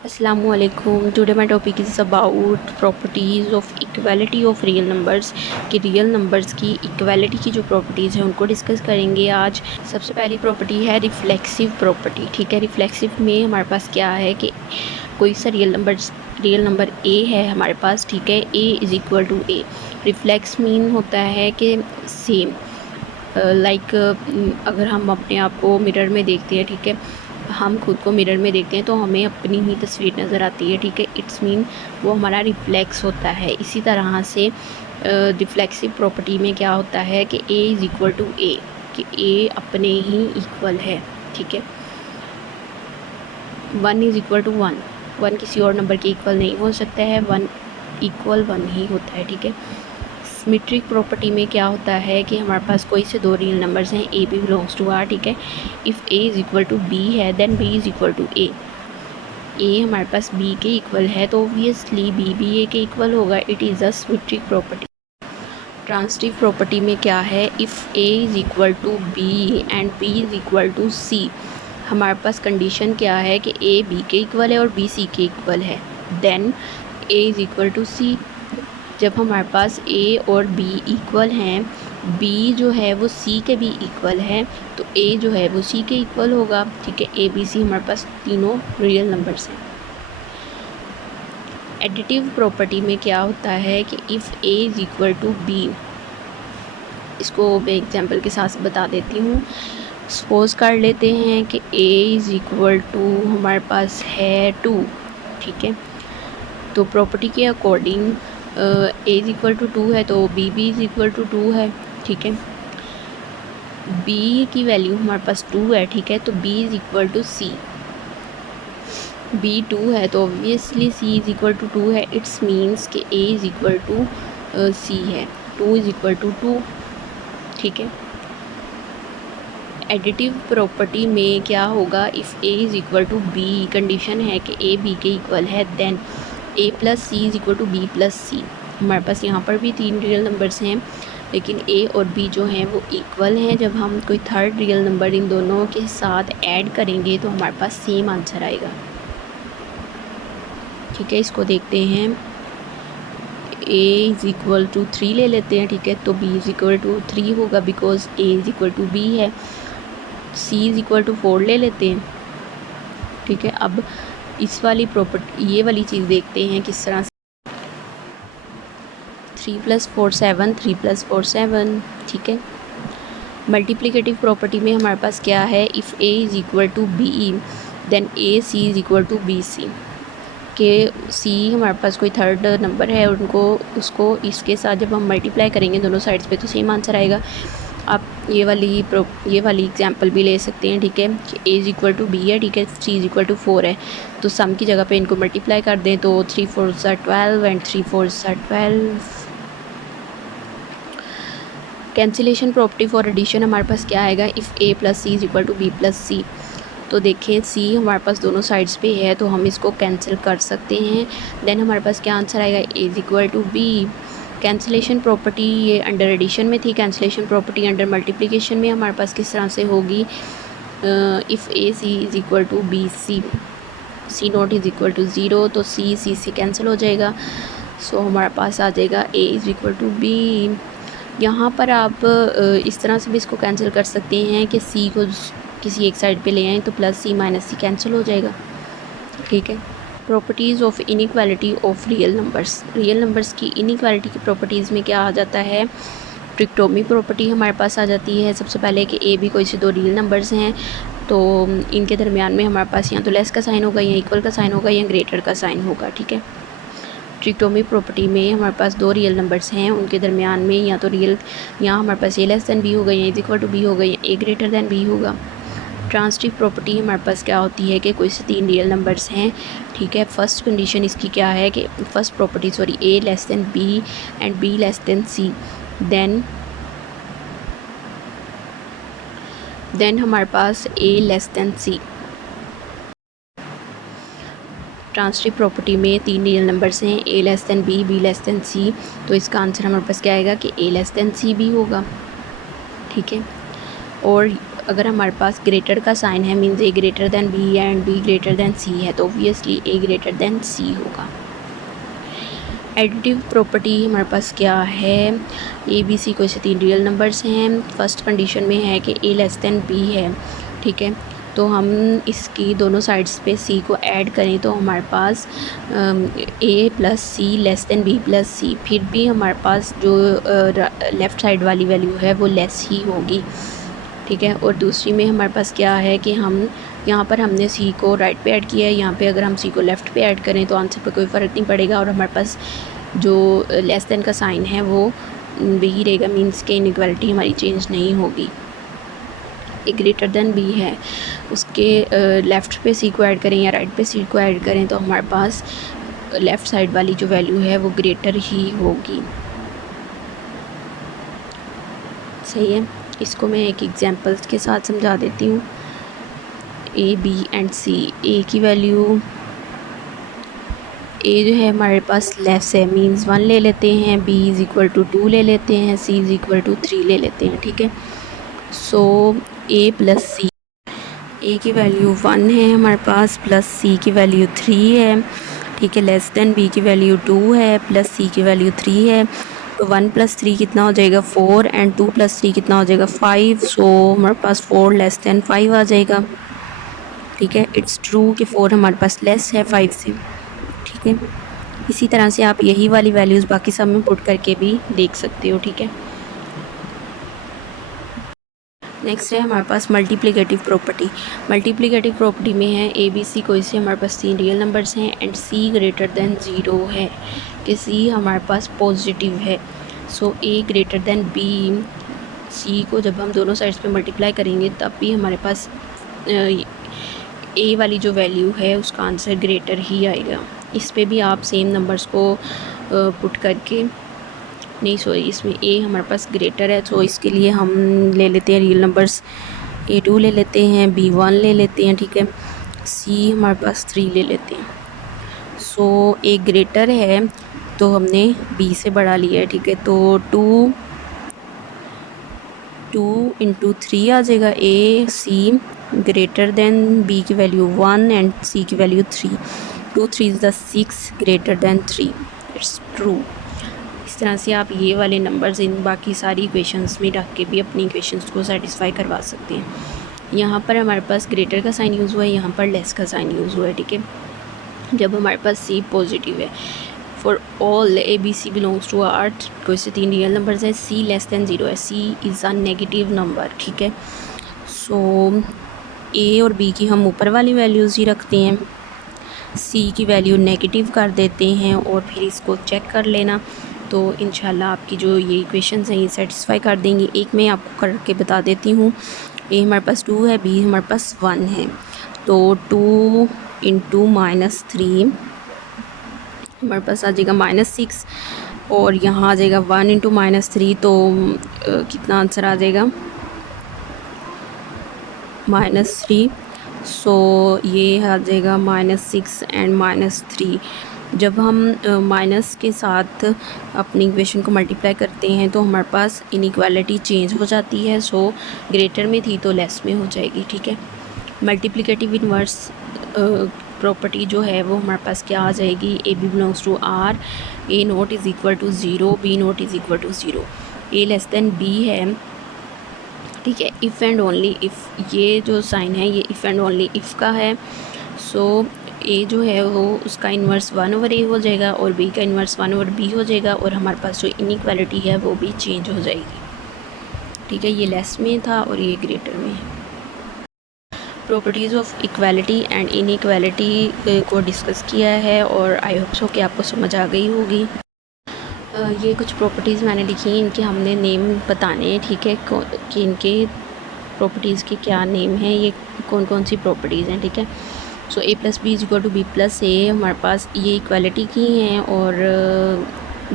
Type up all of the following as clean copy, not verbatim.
Assalamualaikum. Today my topic is about properties of equality of real numbers कि real numbers की equality की जो properties हैं उनको डिस्कस करेंगे आज। सबसे पहली प्रॉपर्टी है रिफ्लेक्सिव प्रॉपर्टी। ठीक है, रिफ्लेक्सिव में हमारे पास क्या है कि कोई सा रियल नंबर ए है हमारे पास। ठीक है, A is equal to A. Reflex mean होता है कि सेम, लाइक अगर हम अपने आप को मिरर में देखते हैं, ठीक है, हम खुद को मिरर में देखते हैं तो हमें अपनी ही तस्वीर नज़र आती है। ठीक है, इट्स मीन वो हमारा रिफ्लेक्स होता है। इसी तरह से रिफ्लेक्सिव प्रॉपर्टी में क्या होता है कि ए इज़ इक्वल टू ए, कि ए अपने ही इक्वल है। ठीक है, 1 इज़ इक्वल टू 1, 1 किसी और नंबर के इक्वल नहीं हो सकता है, 1 इक्वल 1 ही होता है। ठीक है, सिमेट्रिक प्रॉपर्टी में क्या होता है कि हमारे पास कोई से दो रियल नंबर्स हैं, A B belongs to R. ठीक है, if A is equal to B है then B is equal to A. A हमारे पास बी के इक्वल है तो ऑब्वियसली बी भी ए के इक्वल होगा। It is a symmetric property. Transitive property में क्या है, if A is equal to B and B is equal to C, हमारे पास कंडीशन क्या है कि ए बी के इक्वल है और बी सी के इक्वल है, then A is equal to C. जब हमारे पास ए और बी इक्वल हैं, बी जो है वो सी के भी इक्वल है, तो ए जो है वो सी के इक्वल होगा। ठीक है, ए बी सी हमारे पास तीनों रियल नंबर्स हैं। एडिटिव प्रॉपर्टी में क्या होता है कि if A is equal to B, इसको मैं एग्जांपल के साथ बता देती हूँ। सपोज़ कर लेते हैं कि ए इज़ इक्वल टू हमारे पास है 2। ठीक है, तो प्रॉपर्टी के according A is equal to 2 है तो बी भी इज़ इक्वल टू 2 है। ठीक है, बी की वैल्यू हमारे पास 2 है। ठीक है, तो B is equal to C, B 2 है तो obviously C is equal to 2 है। इट्स मीन्स कि A is equal to C है, 2 इज़ इक्वल टू 2। ठीक है, एडिटिव प्रॉपर्टी में क्या होगा, if A is equal to B, condition है कि ए बी के इक्वल है, then A plus C is equal to B plus C. हमारे पास यहाँ पर भी 3 रियल नंबर्स हैं, लेकिन ए और बी जो हैं वो इक्वल हैं। जब हम कोई थर्ड रियल नंबर इन दोनों के साथ ऐड करेंगे तो हमारे पास सेम आंसर आएगा। ठीक है, इसको देखते हैं। ए इज़ इक्वल टू 3 ले लेते हैं। ठीक है, तो बी इज़ इक्वल टू 3 होगा because A is equal to B है। सी इज़ इक्वल टू 4 ले लेते हैं। ठीक है, अब इस वाली प्रॉपर्टी, ये वाली चीज़ देखते हैं किस तरह से। 3 + 4 7, 3 + 4 7। ठीक है, मल्टीप्लिकेटिव प्रॉपर्टी में हमारे पास क्या है, if A is equal to B then A C is equal to B C, के सी हमारे पास कोई थर्ड नंबर है, उसको इसके साथ जब हम मल्टीप्लाई करेंगे दोनों साइड्स पे तो सेम आंसर आएगा। आप ये वाली एग्जांपल भी ले सकते हैं। ठीक है, A is equal to B है, ठीक है, सी इज़ इक्वल टू 4 है, तो सम की जगह पे इनको मल्टीप्लाई कर दें तो 3 4 12 and 3 4 12। Cancellation property for addition हमारे पास क्या आएगा, if A plus C is equal to B plus C, तो देखें सी हमारे पास दोनों साइड्स पे है तो हम इसको कैंसिल कर सकते हैं। देन हमारे पास क्या आंसर आएगा, A is equal to B. Cancellation property ये अंडर एडिशन में थी, कैंसिलेशन प्रॉपर्टी अंडर मल्टीप्लिकेशन में हमारे पास किस तरह से होगी, if A C is equal to B C, C not is equal to 0, तो सी से कैंसिल हो जाएगा। सो हमारे पास आ जाएगा A is equal to B. यहाँ पर आप इस तरह से भी इसको कैंसिल कर सकते हैं कि सी को किसी एक साइड पे ले आएँ तो प्लस सी माइनस सी कैंसिल हो जाएगा। ठीक है, properties of inequality of real numbers की इनइक्वालिटी की प्रॉपर्टीज़ में क्या आ जाता है, ट्रिक्टोमी प्रॉपर्टी हमारे पास आ जाती है। सबसे पहले कि ए बी कोई से दो रियल नंबर्स हैं तो इनके दरमियान में हमारे पास या तो लेस का साइन होगा या इक्वल का साइन होगा या ग्रेटर का साइन होगा। ठीक है, ट्रिक्टोमी प्रॉपर्टी में हमारे पास दो रियल नंबर्स हैं, उनके दरमियान में या तो यहाँ हमारे पास ए लेस दैन बी होगा या इज इक्वल टू बी होगा या ए ग्रेटर दैन बी होगा। ट्रांसिटिव प्रॉपर्टी हमारे पास क्या होती है कि कोई से 3 रियल नंबर्स हैं। ठीक है, फर्स्ट कंडीशन इसकी क्या है कि first property A less than B and B less than C, then हमारे पास A less than C. Transitive property में 3 रियल नंबर्स हैं, A less than B less than C, तो इसका आंसर हमारे पास क्या आएगा कि ए लेस दैन सी भी होगा। ठीक है, और अगर हमारे पास ग्रेटर का साइन है means A greater than B and B greater than C है तो obviously A greater than C होगा। एडिटिव प्रॉपर्टी हमारे पास क्या है, ए बी सी कोई से 3 रियल नंबर्स हैं। फर्स्ट कंडीशन में है कि ए लेस दैन बी है, ठीक है। तो हम इसकी दोनों साइड्स पे सी को ऐड करें तो हमारे पास ए प्लस सी लेस दैन बी प्लस सी, फिर भी हमारे पास जो लेफ़्ट साइड वाली वैल्यू है वो लेस ही होगी, ठीक है। और दूसरी में हमारे पास क्या है कि हम यहाँ पर हमने सी को राइट पे ऐड किया है, यहाँ पे अगर हम सी को लेफ़्ट पे ऐड करें तो आंसर पे कोई फ़र्क नहीं पड़ेगा और हमारे पास जो लेस देन का साइन है वो वही रहेगा, मीन्स के इनइक्वालिटी हमारी चेंज नहीं होगी। ए ग्रेटर देन बी है, उसके लेफ़्ट पे सी को ऐड करें या राइट पे सी को ऐड करें तो हमारे पास लेफ़्ट साइड वाली जो वैल्यू है वो ग्रेटर ही होगी, सही है। इसको मैं एक एग्जांपल्स के साथ समझा देती हूँ। ए बी एंड सी, ए की वैल्यू ए जो है हमारे पास लेस है मीन्स 1 ले लेते हैं, बी इज़ इक्वल टू 2 ले लेते हैं, सी इज़ इक्वल टू 3 ले लेते हैं, ठीक है। सो ए प्लस सी, ए की वैल्यू 1 है हमारे पास प्लस सी की वैल्यू 3 है, ठीक है। लेस देन बी की वैल्यू 2 है प्लस सी की वैल्यू 3 है, तो 1 प्लस 3 कितना हो जाएगा 4 एंड 2 प्लस 3 कितना हो जाएगा 5। सो हमारे पास 4 लेस देन 5 आ जाएगा, ठीक है। इट्स ट्रू कि 4 हमारे पास लेस है 5 से, ठीक है। इसी तरह से आप यही वाली वैल्यूज़ बाकी सब में पुट करके भी देख सकते हो, ठीक है। नेक्स्ट है हमारे पास मल्टीप्लिकेटिव प्रॉपर्टी। मल्टीप्लिकेटिव प्रॉपर्टी में है ए बी सी कोई से हमारे पास 3 रियल नंबर्स हैं एंड सी ग्रेटर दैन 0 है, कि सी हमारे पास पॉजिटिव है। सो ए ग्रेटर दैन बी, सी को जब हम दोनों साइड्स पे मल्टीप्लाई करेंगे तब भी हमारे पास ए वाली जो वैल्यू है उसका आंसर ग्रेटर ही आएगा। इस पे भी आप सेम नंबर्स को पुट करके, नहीं सॉरी, इसमें ए हमारे पास ग्रेटर है तो इसके लिए हम ले लेते हैं रियल नंबर्स, A2 ले लेते हैं, B1 ले लेते हैं, ठीक है। C हमारे पास 3 ले लेते हैं। सो A ग्रेटर है तो हमने B से बढ़ा लिया है, ठीक है। तो 2 इंटू 3 आ जाएगा। A C greater than B की वैल्यू 1 एंड C की वैल्यू 3, 2 3 ज़ 6 ग्रेटर दैन 3, इट्स ट्रू। इस तरह से आप ये वाले नंबर्स इन बाकी सारी इक्वेशंस में रख के भी अपनी इक्वेशंस को सेटिस्फाई करवा सकते हैं। यहाँ पर हमारे पास ग्रेटर का साइन यूज़ हुआ है, यहाँ पर लेस का साइन यूज़ हुआ है, ठीक है। जब हमारे पास C पॉजिटिव है, for all A B C belongs to R, कोई से 3 रियल नंबर्स है, C लेस दैन 0 है, C is a negative number, ठीक है। सो A और B की हम ऊपर वाली वैल्यूज़ ही रखते हैं, C की वैल्यू नेगेटिव कर देते हैं और फिर इसको चेक कर लेना, तो इंशाल्लाह आपकी जो ये इक्वेशंस हैं ये सेटिस्फाई कर देंगी। एक मैं आपको करके बता देती हूँ। A हमारे पास 2 है, B हमारे पास 1 है, तो 2 इंटू -3 हमारे पास आ जाएगा -6 और यहाँ आ जाएगा 1 इंटू -3, तो कितना आंसर आ जाएगा -3। सो ये आ जाएगा -6 एंड -3। जब हम माइनस के साथ अपनी इक्वेशन को मल्टीप्लाई करते हैं तो हमारे पास इनइक्वालिटी चेंज हो जाती है। सो ग्रेटर में थी तो लेस में हो जाएगी, ठीक है। मल्टीप्लिकेटिव इन्वर्स प्रॉपर्टी जो है वो हमारे पास क्या आ जाएगी, A B belongs to R, A not is equal to 0, B not is equal to 0, A less than B है, ठीक है। इफ़ एंड ओनली इफ़, ये जो साइन है ये इफ़ एंड ओनली इफ़ का है। सो ए जो है वो उसका इन्वर्स 1/a हो जाएगा और बी का इन्वर्स 1/b हो जाएगा और हमारे पास जो इनइक्वालिटी है वो भी चेंज हो जाएगी, ठीक है। ये लेस में था और ये ग्रेटर में है। Properties of equality and inequality को डिस्कस किया है और आई होप सो कि आपको समझ आ गई होगी। ये कुछ प्रॉपर्टीज़ मैंने लिखी हैं, इनके हमने नेम बताने हैं, ठीक है, कि इनके प्रॉपर्टीज़ के क्या नेम हैं, ये कौन कौन सी प्रॉपर्टीज़ हैं, ठीक है। So a plus B is equal to B plus A हमारे पास ये इक्वालिटी की हैं और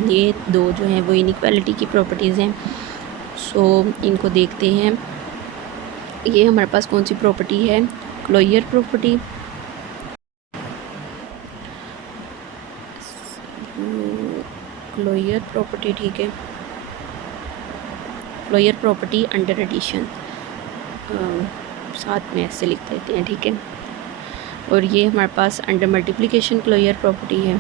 ये दो जो हैं वो इनइक्वालिटी की प्रॉपर्टीज़ हैं। सो इनको देखते हैं। ये हमारे पास कौन सी प्रॉपर्टी है, क्लोजर प्रॉपर्टी। क्लोजर प्रॉपर्टी, ठीक है, क्लोजर प्रॉपर्टी अंडर एडिशन। साथ में ऐसे लिख देते हैं, ठीक है। और ये हमारे पास अंडर मल्टीप्लिकेशन क्लोजर प्रॉपर्टी है,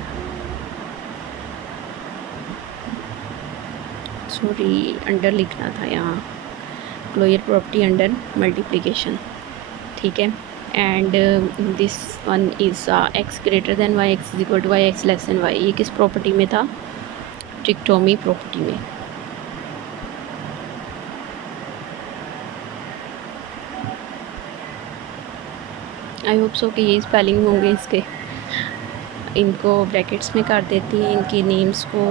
सॉरी अंडर लिखना था यहाँ, क्लोजर प्रॉपर्टी अंडर मल्टीप्लिकेशन, ठीक है। And this one is X greater than Y, X is equal to Y, X less than Y. ये किस प्रॉपर्टी में था? ट्रिक्टोमी प्रॉपर्टी में। आई होप सो कि ये स्पेलिंग होंगे इसके, इनको ब्रैकेट्स में कर देती हैं इनके नेम्स को।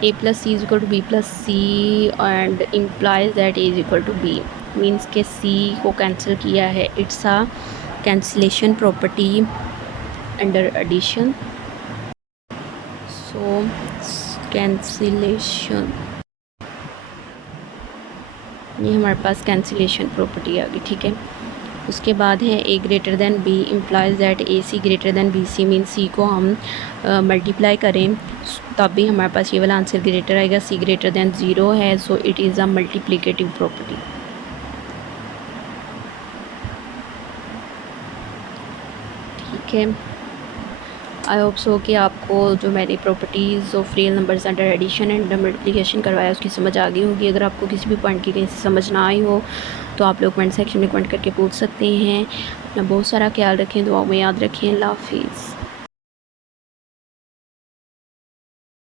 a plus C is equal to B plus C and implies that A is equal to B, means के सी को कैंसिल किया है। It's a cancellation property under addition, so cancellation, ये हमारे पास कैंसिलेशन प्रॉपर्टी आ गई, ठीक है। उसके बाद है A greater than B implies that A C greater than B C, mean C को हम मल्टीप्लाई करें तब भी हमारे पास ये वाला आंसर ग्रेटर आएगा। सी ग्रेटर देन ज़ीरो है, so it is a multiplicative property, ठीक है। आई होप सो कि आपको जो मैंने properties of real numbers under addition and multiplication करवाया उसकी समझ आ गई होगी। अगर आपको किसी भी पॉइंट की कहीं से समझ ना आई हो तो आप लोग कमेंट सेक्शन में कमेंट करके पूछ सकते हैं। अपना बहुत सारा ख्याल रखें, दुआओं में याद रखें। अल्लाह हाफिज़।